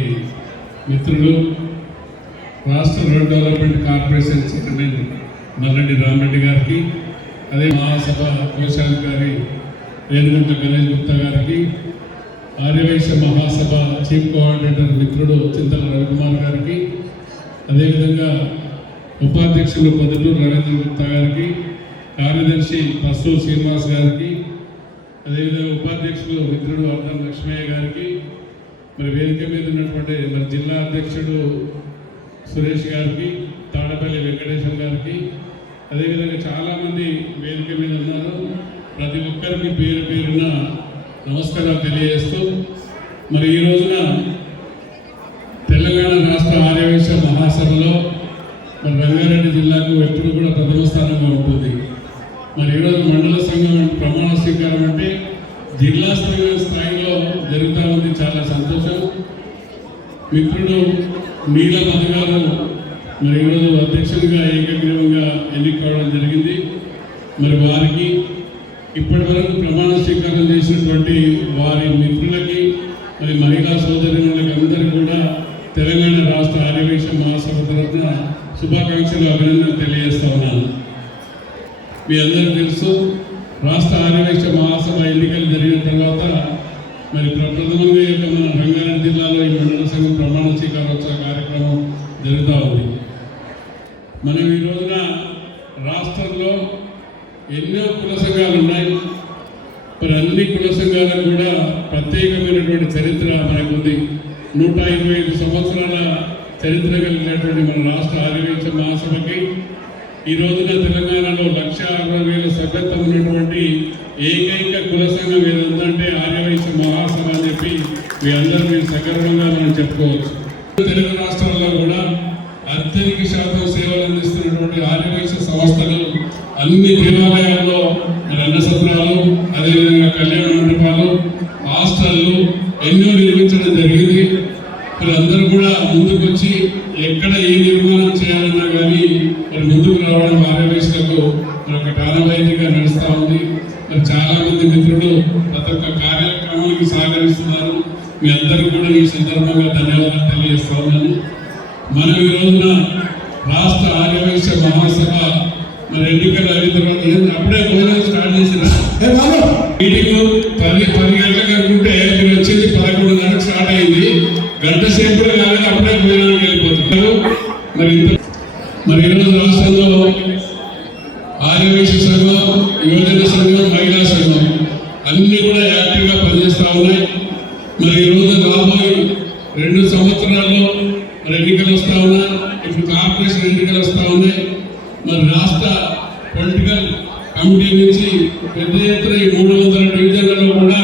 మిత్రులు రాష్ట్ర road development corporation chairman Malreddy Rama Reddy గారికి, అదే మహాసభ కోశాధికారి రేణుగుంట గణేష్ గుప్తా గారికి, ఆర్యవైశ్య మహాసభ చీఫ్ కోఆర్డినేటర్ మిత్రుడు చింతల రవికుమార్ గారికి, అదేవిధంగా ఉపాధ్యక్షులు పొద్దుటూరు రవీంద్ర గుప్తా గారికి, కార్యదర్శి పస్సు శ్రీనివాస్ గారికి, అదేవిధంగా ఉపాధ్యక్షులు మిత్రుడు అర్థం లక్ష్మయ్య గారికి, మరి వేదిక మీద ఉన్నటువంటి మరి జిల్లా అధ్యక్షుడు సురేష్ గారికి, తాడపల్లి వెంకటేశ్వర గారికి, అదేవిధంగా చాలామంది వేదిక మీద ఉన్నారు. ప్రతి ఒక్కరికి పేరున నమస్కారాలు తెలియజేస్తూ మరి ఈ రోజున తెలంగాణ రాష్ట్ర ఆర్యవైశ్య మహాసభలో మరి రంగారెడ్డి జిల్లాకు ఎప్పుడు కూడా ప్రథమ స్థానంగా ఉంటుంది. మరి ఈరోజు మండల సంఘం ప్రమాణ స్వీకారం అంటే జిల్లా స్థాయిలో జరుగుతూ ఉంది. చాలా సంతోషం. మిత్రుడు నీల మధు గారు మరి ఈరోజు అధ్యక్షుడిగా ఏకగ్రీవంగా ఎన్నిక కావడం జరిగింది. మరి వారికి ఇప్పటి వరకు ప్రమాణ స్వీకారం చేసినటువంటి వారి మిత్రులకి మరి మహిళా సోదరులకి అందరికీ కూడా తెలంగాణ రాష్ట్ర ఆర్యవైశ్య మహాసభ తరఫున శుభాకాంక్షలు, అభినందనలు తెలియజేస్తా ఉన్నాను. మీ అందరికీ తెలుసు, రాష్ట్ర ఆర్యవైశ్య మహాసభ ఎన్నికలు జరిగిన తర్వాత మరి ప్రప్రథమంగా యొక్క మన రంగారెడ్డి జిల్లాలో ఈ మండల సంఘం ప్రమాణ స్వీకారోత్సవ కార్యక్రమం జరుగుతూ ఉంది. మనం ఈ రోజున రాష్ట్రంలో ఎన్నో కుల సంఘాలు ఉన్నాయి. మరి అన్ని కుల సంఘాలకు కూడా ప్రత్యేకమైనటువంటి చరిత్ర మనకు ఉంది. 125 సంవత్సరాల చరిత్ర కలిగినటువంటి మన రాష్ట్ర ఆర్యవైశ్య మహాసభకి ఈ రోజున తెలంగాణలో 1,60,000 సభ్యత్వం ఉన్నటువంటి ఏకైక కుల సంఘం ఏదంటే ఆర్యవైశ్య మహాసభ అని చెప్పి మీ అందరూ మీరు సగర్వంగా మనం చెప్పుకోవచ్చు. తెలుగు రాష్ట్రాల్లో కూడా అత్యధిక శాతం సేవలు అందిస్తున్నటువంటి ఆర్యవైశ్య సంస్థలు అన్ని దేవాలయాల్లో అన్న సత్రాలు, అదేవిధంగా కళ్యాణ మండపాలు, హాస్టళ్ళు ఎన్నో నిర్మించడం జరిగింది. మరి అందరూ కూడా ముందుకు వచ్చి ఎక్కడ ఏ నిర్మాణం చేయాలన్నా కానీ మరి ముందుకు రావడం ఆర్యవైశ్యులకు మరి ఒక ఆనవాయితీగా నడుస్తూ ఉంది. మరి చాలా మంది మిత్రులు ప్రతి ఒక్క కార్యక్రమానికి సహకరిస్తున్నారు. మీ అందరికీ కూడా ఈ సందర్భంగా ధన్యవాదాలు తెలియజేస్తా ఉన్నాను. మనం ఈ రోజున రాష్ట్ర ఆర్యవైశ్య మహాసభ మరి ఎన్నికలు అయిన తర్వాత అప్పుడే భోజనం స్టార్ట్ చేసిన మీటింగ్ 10 గంటలకు అనుకుంటే మీరు వచ్చింది 11 గంటలకు స్టార్ట్ అయింది. గంట సేపు కాగానే అప్పుడే భోజనానికి వెళ్ళిపోతున్నారు. మరి ఈరోజు రాష్ట్రంలో ఆర్యవైశ్య సంఘం, యువజన సంఘం, మహిళా సంఘం అన్ని కూడా యాక్టివ్గా పనిచేస్తూ ఉన్నాయి. మరి ఈరోజు రాబోయే 2 సంవత్సరాల్లో మరి ఎన్నికలు వస్తూ ఉన్నాయి, ఇప్పుడు కార్పొరేషన్ ఎన్నికలు వస్తూ ఉన్నాయి. మరి రాష్ట్ర పొలిటికల్ కమిటీ నుంచి పెద్ద ఎత్తున ఈ 300 డివిజన్లలో కూడా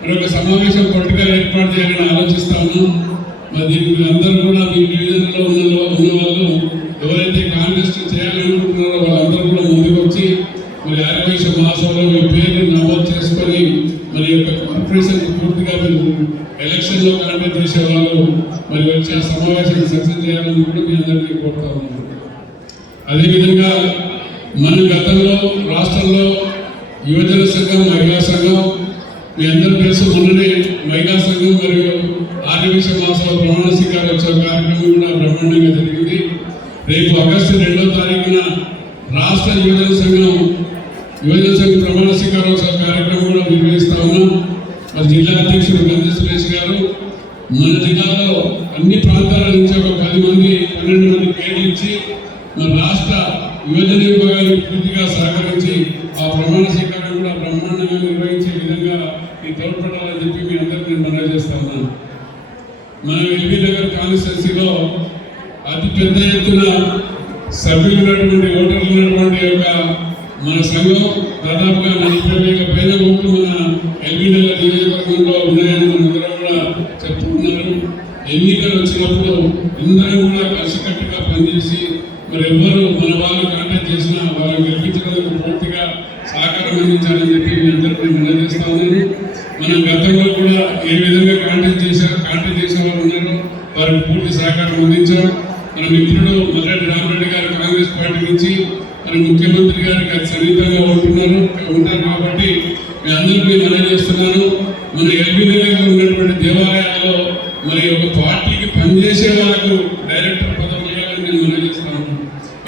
మరి ఒక సమావేశం పొలిటికల్ ఏర్పాటు చేయాలని ఆలోచిస్తా ఉన్నాం. మరి దీనికి అందరూ కూడా మీ డివిజన్లో ఉన్న వాళ్ళు ఎవరైతే కాంటెస్ట్ చేయాలనుకుంటున్నారో వాళ్ళందరూ కూడా ముందుకు వచ్చి మరి ఆర్యవైశ్య మహాసభలో మీ పేరుని నమోదు చేసుకొని మరి యొక్క కార్పొరేషన్ పూర్తిగా మీరు ఎలక్షన్లో కాంటాక్ట్ చేసే వాళ్ళు మరి వచ్చే సమావేశాన్ని సక్సెస్ చేయాలని కూడా మీ అందరికీ కోరుతా ఉన్నాను. అదేవిధంగా మన గతంలో రాష్ట్రంలో యువజన సంఘం, మహిళా సంఘం మీ అందరూ తెలుసు. మొన్ననే మహిళా సంఘం మరియు ఆర్యవైశ్య మహాసభ ప్రమాణ స్వీకారోత్సవ కార్యక్రమం కూడా బ్రహ్మాండంగా జరిగింది. రేపు ఆగస్టు 2వ తారీఖున రాష్ట్ర యువజన సంఘం ప్రమాణ స్వీకారోత్సవ కార్యక్రమం కూడా నిర్వహిస్తా ఉన్నాం. మరి జిల్లా అధ్యక్షుడు గంధ సురేష్ గారు మన జిల్లాలో అన్ని ప్రాంతాల నుంచి ఒక 10 మంది 12 మంది పేర్లు ఇచ్చి మన రాష్ట్ర యువజన విభాగానికి పూర్తిగా సహకరించి ఆ ప్రమాణ స్వీకారం కూడా బ్రహ్మాండంగా నిర్వహించే విధంగా ఈ తోడ్పడాలని చెప్పి మీ అందరికీ నేను మనవి చేస్తా ఉన్నాను. మన ఎల్బీ నగర్ కాన్స్టిట్యున్సీలో అతి పెద్ద ఎత్తున సభ్యులు ఉన్నటువంటి ఓటర్లు ఉన్నటువంటి యొక్క మన సంఘం దాదాపుగా 40,000 పైన ఓట్లు మన ఎల్బీ నగర్ నియోజకవర్గంలో ఉన్నాయని మనందరం కూడా చెప్పుకున్నారు. ఎన్నికలు వచ్చినప్పుడు అందరం కూడా కలిసికట్టుగా పనిచేసి మరి ఎవరు మన వాళ్ళు కాంటాక్ట్ చేసినా వాళ్ళని గెలిపించడానికి పూర్తిగా సహకారం అందించాలని చెప్పి మీ అందరికీ మనవి చేస్తా ఉన్నాను. మనం గతంలో కూడా ఏ విధంగా కాంటాక్ట్ చేసే వాళ్ళు ఉన్నారో వారికి పూర్తి సహకారం అందించాం. మన మిత్రుడు మల్లెడ్డి రామరెడ్డి గారు కాంగ్రెస్ పార్టీ నుంచి మరి ముఖ్యమంత్రి గారికి అది సన్నిహితంగా ఉంటారు కాబట్టి మీ అందరికీ మనవి చేస్తున్నాను. మన ఎల్బీ నగర్లో ఉన్నటువంటి దేవాలయాల్లో మరి ఒక పార్టీకి పనిచేసే వాళ్ళకు డైరెక్టర్ పదవి ఇవ్వాలని నేను మనవి చేస్తున్నాను.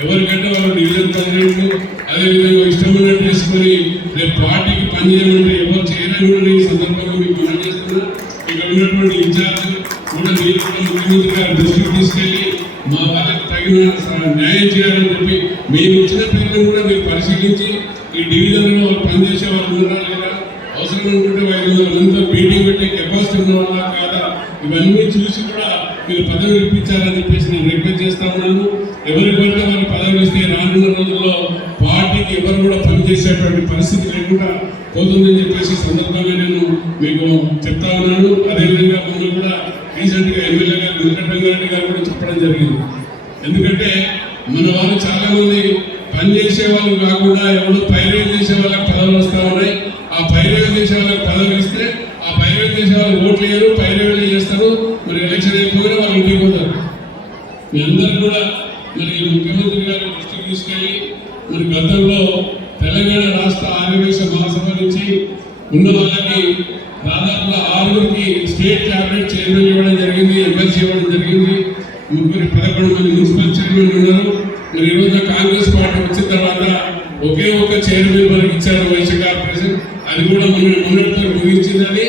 ఎవరికంటే వాళ్ళు డివిజన్ ప్రెసిడెంట్లు అదేవిధంగా ఇష్టమైనట్టు చేసుకొని రేపు పార్టీకి పనిచేయమంటే ఎవరు చేయలేని ఈ సందర్భంగా మీకు మనవి చేస్తున్నా. ఇక్కడ ఉన్నటువంటి ఇన్ఛార్జ్ కూడా మీరు కూడా ముఖ్యమంత్రి గారి దృష్టికి తీసుకెళ్ళి మా వాళ్ళకి తగిన న్యాయం చేయాలని చెప్పి మేము ఇచ్చిన పేర్లను కూడా మీరు పరిశీలించి ఈ డివిజన్లో పనిచేసే వాళ్ళు ఉన్నారా లేదా, అవసరం అనుకుంటే 500 మందితో మీటింగ్ పెట్టే కెపాసిటీ ఉన్న వాళ్ళ కాదా, ఇవన్నీ చూసి కూడా మీరు పదవి ఇప్పించాలని చెప్పేసి నేను రిక్వెస్ట్ చేస్తా ఉన్నాను. ఎవరికి పడితే వాళ్ళు పదవులు ఇస్తే రానున్న రోజుల్లో పార్టీకి ఎవరు కూడా పనిచేసేటువంటి పరిస్థితి లేకుండా పోతుందని చెప్పేసి సందర్భంగా నేను మీకు చెప్తా ఉన్నాను. అదేవిధంగా మమ్మల్ని కూడా రీసెంట్గా ఎమ్మెల్యే గారు వెంకటరంగారెడ్డి గారు కూడా చెప్పడం జరిగింది. ఎందుకంటే మన వాళ్ళు చాలా మంది పనిచేసే వాళ్ళు కాకుండా ఎవరో పైరేజ్ చేసే వాళ్ళకి పదవులు వస్తూ ఉన్నాయి. ఆ పైరేజ్ చేసే వాళ్ళకి పదవులు ఇస్తే ఆ పైరేజ్ చేసే వాళ్ళు ఓట్లు వేయరు, పైరేజ్ చేస్తారు. మరి ఎలక్షన్ అయిపోయినా వాళ్ళు ఇంటికి పోతారు. మీ అందరూ కూడా మరి ముఖ్యమంత్రి గారి దృష్టికి తీసుకెళ్ళి మరి గతంలో తెలంగాణ రాష్ట్ర ఆర్యవైశ్య మహాసభ నుంచి ఉన్న వాళ్ళకి దాదాపుగా 6గురికి స్టేట్ క్యాబినెట్ చైర్మన్ ఇవ్వడం జరిగింది, ఎమ్మెల్సీ ఇవ్వడం జరిగింది. 11 మంది మున్సిపల్ చైర్మన్ ఉన్నారు. మరి ఈరోజు కాంగ్రెస్ పార్టీ వచ్చిన తర్వాత ఒకే ఒక చైర్మన్ మనకి ఇచ్చారు వైశ్య కార్పొరేషన్. అది కూడా మొన్నటితో ముగించిందని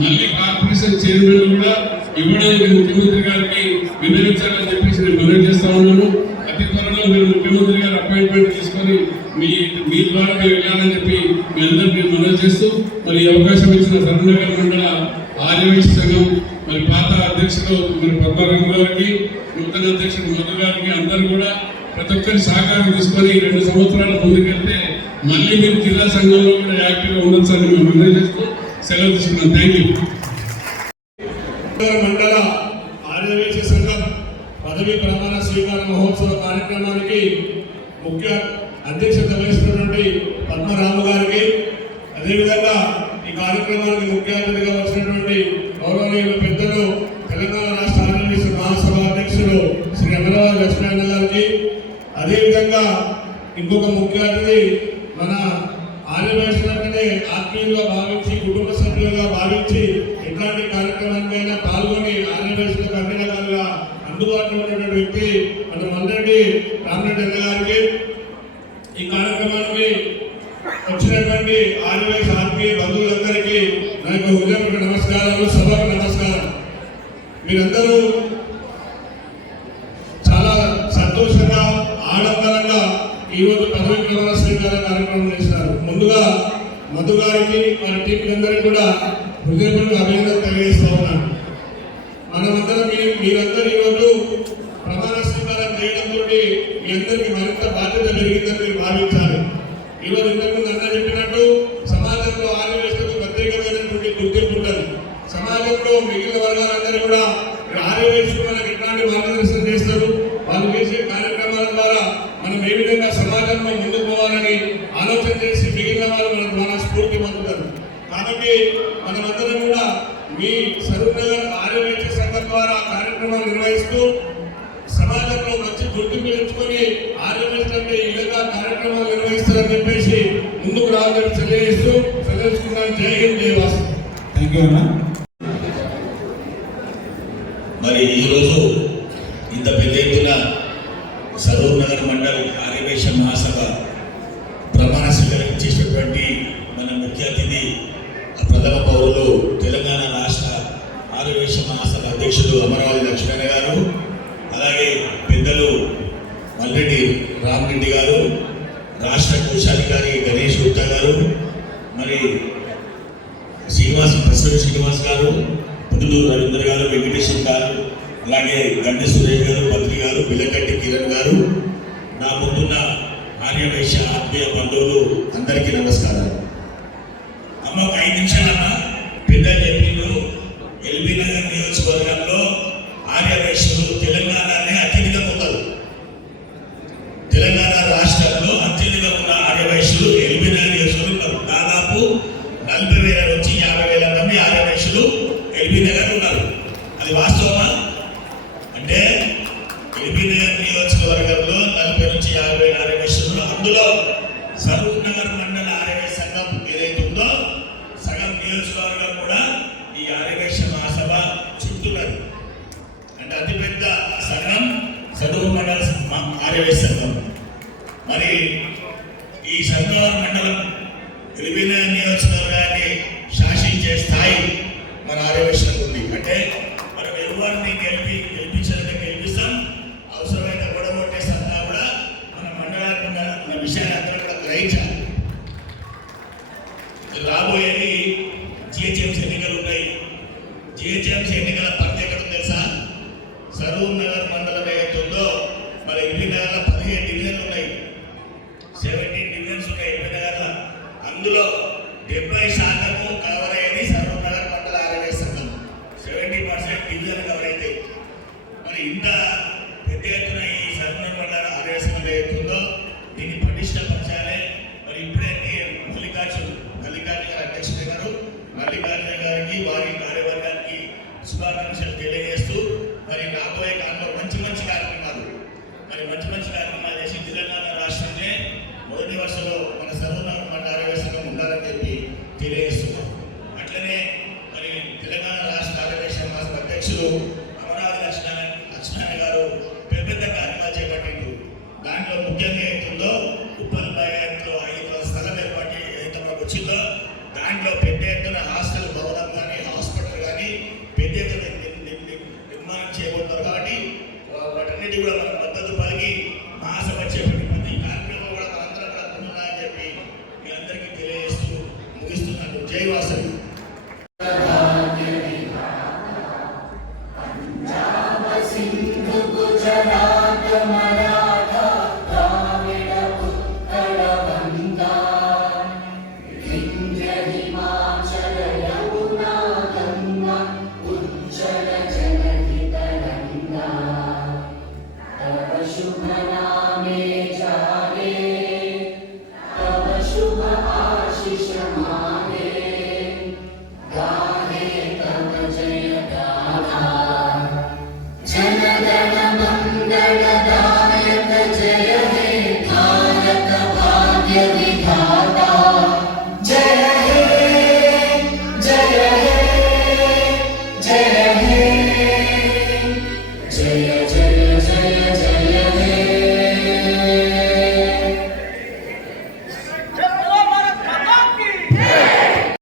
మళ్ళీ కార్పొరేషన్ చైర్మన్ కూడా ఇవ్వడానికి ముఖ్యమంత్రి గారికి విన్నవించాలని చెప్పేసి నేను మనవి చేస్తా ఉన్నాను. అతి త్వరలో మీరు ముఖ్యమంత్రి గారు అపాయింట్మెంట్ తీసుకొని మీ ద్వారా మీరు వెళ్ళాలని చెప్పి మీ అందరికీ మనవి చేస్తూ మరి ఈ అవకాశం ఇచ్చిన సరూనగర్ మండల ఆర్యవైశ్య సంఘం మరి పాత అధ్యక్షుడు మరి పద్మరామ గారికి, నూతన అధ్యక్షుడు మధు గారికి అందరూ కూడా ప్రతి ఒక్కరి సహకారం తీసుకొని 2 సంవత్సరాల ముందుకెళ్తే మళ్ళీ మీరు జిల్లా సంఘంలో కూడా యాక్టివ్గా ఉండొచ్చు అని మేము మనవి చేస్తూ సెలవు తీసుకున్నాం. Thank you. మండల ఆర్యవైశ్య సంఘం పదవి ప్రమాణ స్వీకార మహోత్సవ కార్యక్రమానికి ముఖ్య అధ్యక్షత వహిస్తున్నటువంటి పద్మరామ గారికి, అదేవిధంగా ఈ కార్యక్రమానికి ముఖ్య అతిథిగా వచ్చినటువంటి గౌరవనీయుల పెద్దలు తెలంగాణ రాష్ట్ర ఆర్యవైశ్య మహాసభ అధ్యక్షులు శ్రీ అమరావతి లక్ష్మణ గారికి, అదేవిధంగా ఇంకొక ముఖ్య అతిథి మన ఆర్యవైశ్యులనే ఆత్మీయులుగా భావించి కుటుంబ సభ్యులుగా భావించి ఎట్లాంటి కార్యక్రమానికైనా పాల్గొని ఆర్యవైశ్యులకు అన్ని రకాలుగా అందుబాటులో ఉన్నటువంటి వ్యక్తి మన మల్లెడ్డి రామరెడ్డి అన్న గారికి, ఈ కార్యక్రమానికి వచ్చినటువంటి ఆర్యవైశ్య ఆత్మీయ బంధువులందరికీ నా యొక్క హృదయపూర్వక నమస్కారాలు, సభకు నమస్కారం. మీరందరూ చాలా సంతోషంగా ఆడంబరంగా ఈరోజు పదవి ప్రమాణ స్వీకార కార్యక్రమం చేశారు. ముందుగా మధు గారికి వారి టీం అందరికీ కూడా హృదయపూర్వక అభినందనలు తెలియజేస్తా ఉన్నాను. మనమందరం మీరందరూ ఈరోజు ప్రమాణ స్వీకారం చేయడంతో మీ అందరికీ మరింత బాధ్యత పెరిగిందని మీరు భావించాలి. ఈరోజు ఇంతకుముందు అన్న చెప్పినట్టు సమాజంలో ఆర్యవేశకు ప్రత్యేకమైనటువంటి గుర్తింపు ఉంటుంది. సమాజంలో మిగిలిన వర్గాలందరూ కూడా ఆర్యవేశకు మనకు ఎట్లాంటి మార్గదర్శనం చేస్తారు, వాళ్ళు చేసే కార్యక్రమాల ద్వారా మనం ఏ విధంగా సమాజంలో ముందుకు పోవాలని ఆలోచన చేసి మిగిలిన వాళ్ళు మన ద్వారా స్ఫూర్తి పొందుతారు. కాబట్టి మనమందరం కూడా మీ సరూర్ నగర్ ఆర్యవేశ సంఘం ద్వారా కార్యక్రమాలు నిర్వహిస్తూ సమాజంలో మంచి గుర్తింపు తెచ్చుకొని ఆర్యవేశ అంటే ఈ విధంగా కార్యక్రమాలు నిర్వహిస్తారని చెప్పేసి ముందుకు రావాలని తెలియజేస్తూ సెలవుకున్నాను. జై హింద్, జై వాసు. థ్యాంక్ యూ అన్న. మరి ఈరోజు ఇంత పెద్ద ఎత్తున సరూర్ నగర్ మండల్ ఆర్యవేశ మహాసభ ప్రమాణ స్వీకారం చేసినటువంటి మన ముఖ్య అతిథి ప్రథమ పౌరులు తెలంగాణ రాష్ట్ర ఆర్యవేశ మహాసభ అధ్యక్షుడు అమరావతి లక్ష్మణ గారు, అలాగే పెద్దలు మల్రెడ్డి రామరెడ్డి గారు, రాష్ట్ర కోశాధికారి గణేష్ గుప్తా గారు, మరి ప్రసన్న శ్రీనివాస్ గారు, పుదులూరు రవీంద్ర గారు, వెంకటేశ్వర గారు, అలాగే గండి సురేష్ గారు, పత్రి గారు, బిల్లకట్టి కిరణ్ గారు, నా ముందున్న ఆర్యవేశ ఆత్మీయ బంధువులు అందరికీ నమస్కారాలు. అమ్మ ఒక 5 నిమిషాలన్నా పెద్ద చెప్పిండు. ఎల్బీ నగర్ నియోజకవర్గంలో ఆర్యవేశులు తెలంగాణనే అత్యధికంగా ఉన్నారు. తెలంగాణ రాష్ట్రంలో అత్యధికంగా ఉన్న ఆర్యవేశులు ఎల్బీ నగర్ నియోజకవర్గంలో ఉన్నారు. దాదాపు 40,000 నుంచి 50,000 మంది ఆర్యవేశులు ఎల్బీ నగర్ ఉన్నారు. అది వాస్తవమా? అంటే ఎల్బీ నగర్ నియోజకవర్గంలో 40 నుంచి 50,000 ఆర్యవేశులు, అందులో సరూర్ నగర్ మండల ఆర్యవేశ సంఘం ఏదైతే ఉందో సగం నియోజకవర్గం కూడా ఈ ఆర్యవేశ మహాసభ చుట్టూన్నది. అంటే అతిపెద్ద సంఘం సరూర్ మండల ఆర్యవేశ సంఘం. మరి ఈ సరూర్ మండలం ఎల్బీ నగర్ నియోజకవర్గాన్ని శాసించే స్థాయి మన ఆర్యవేశంలో ఉంది. అంటే మనం ఎవరిని గెలిపించాలంటే గెలిపిస్తాం, అవసరమైన గొడవట్టే సత్తా కూడా మన మండలానికి ఉన్న విషయాన్ని అందరూ కూడా గ్రహించాలి. రాబోయేది జిహెచ్ఎంసీ ఎన్నికలు ఉన్నాయి. జిహెచ్ఎంసీ ఎన్నికల పరిధి ఎక్కడ ఉంది తెలుసా? సరూర్ నగర్ మండలం ఏదైతుందో మన ఎల్బీ నగర్లో 15 డివిజన్లు ఉన్నాయి, 17 డివిజన్స్ ఉన్నాయి ఎల్బీ నగర్లో. అందులో 70% కవర్ అయ్యేది సరూర్ నగర్ మండల ఆర్యవేశ సంఘం. 70% డివిజన్ కవర్ అయితే మరి ఇంత పెద్ద ఎత్తున ఈ సరూర్ నగర్ మండల ఆర్యవేశ సంఘం ఏదైతుందో దీన్ని పటిష్టపరచాలి. మరి ఇప్పుడే మల్లికార్జున గారు అధ్యక్షుడు గారు, మల్లికార్జున గారికి వారి కార్యవర్గానికి శుభాకాంక్షలు తెలియజేస్తూ మరి రాబోయే కాలంలో మంచి కార్యక్రమాలు చేసి తెలంగాణ రాష్ట్రంలో మొదటి వరుసలో మన సరూర్ నగర్ మండల ఆర్యవేశ సంఘం ఉండాలని చెప్పి తెలియజేస్తున్నాం. అట్లనే మరి తెలంగాణ రాష్ట్ర ఆర్యవేశ మహాసభ అధ్యక్షులు అమరావతి లక్ష్మణ గారు పెద్ద కార్యక్రమాలు చేపట్టిండు. దాంట్లో ముఖ్యంగా ఏదైతుందో ఉప్పల్ 5 స్థలం ఏర్పాటు ఏదైతే మనకు వచ్చిందో దాంట్లో పెద్ద ఎత్తున హాస్టల్